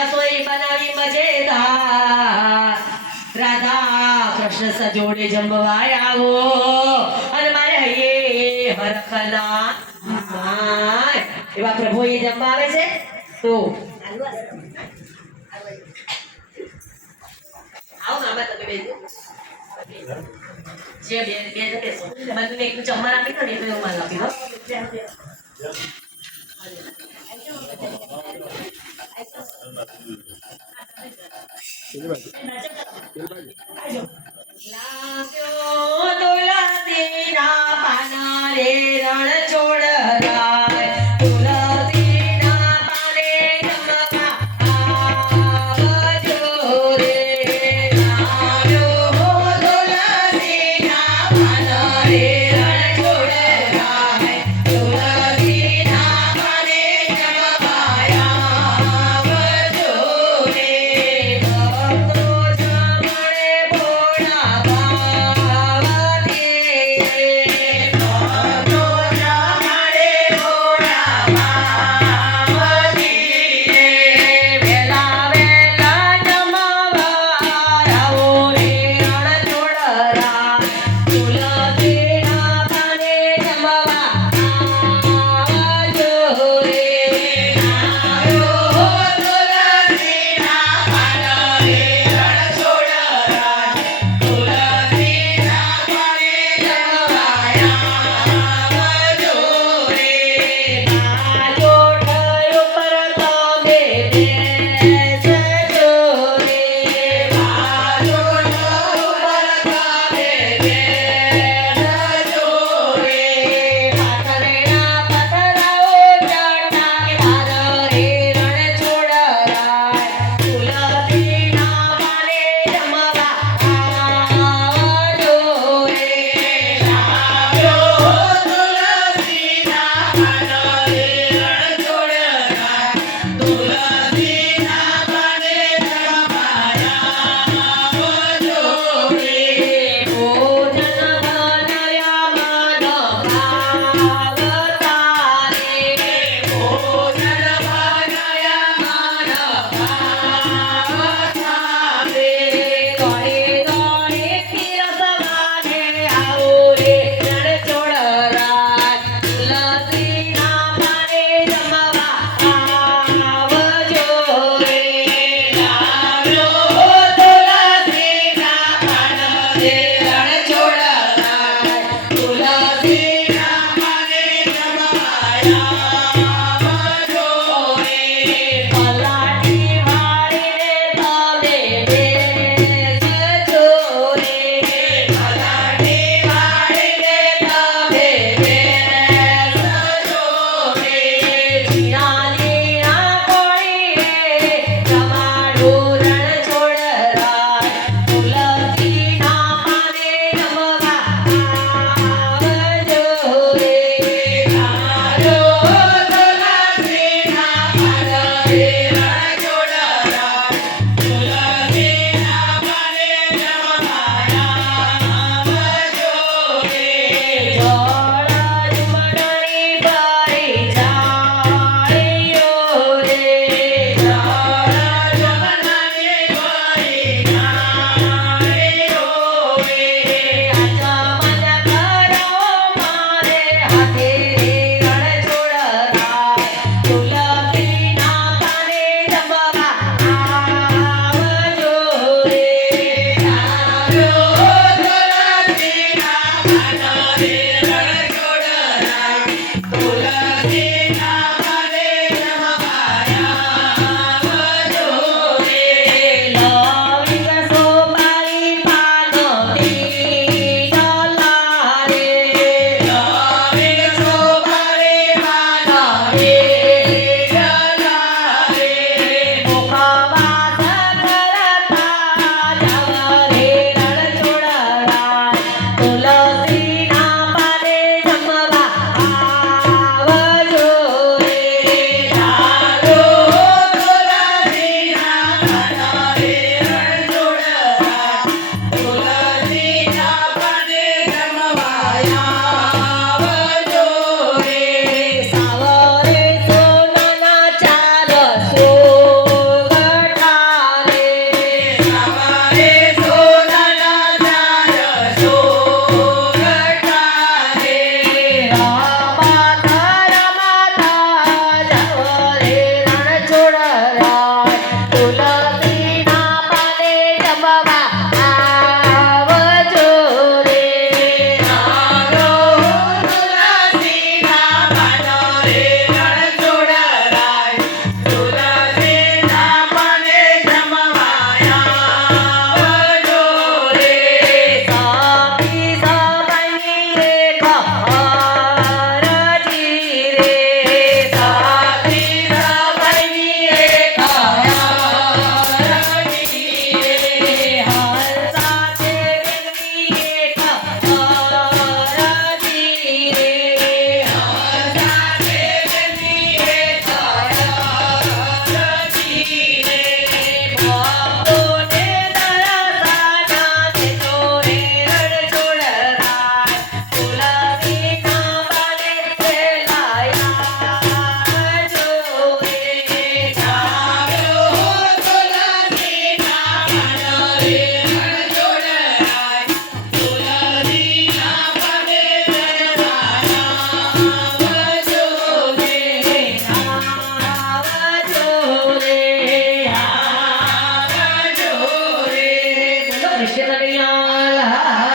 રસોઈ બનાવી મજેદાર રાધા કૃષ્ણ સજોડે જમવા આવો અને મારે હૈયે હરખના માય. એવા પ્રભુ એ જમવા આવે છે તો આવો મામા તમે બેસો જે બે બે જણ બેસો મને એક જમવા આપી દો ને એક માલ આપી દો Ini.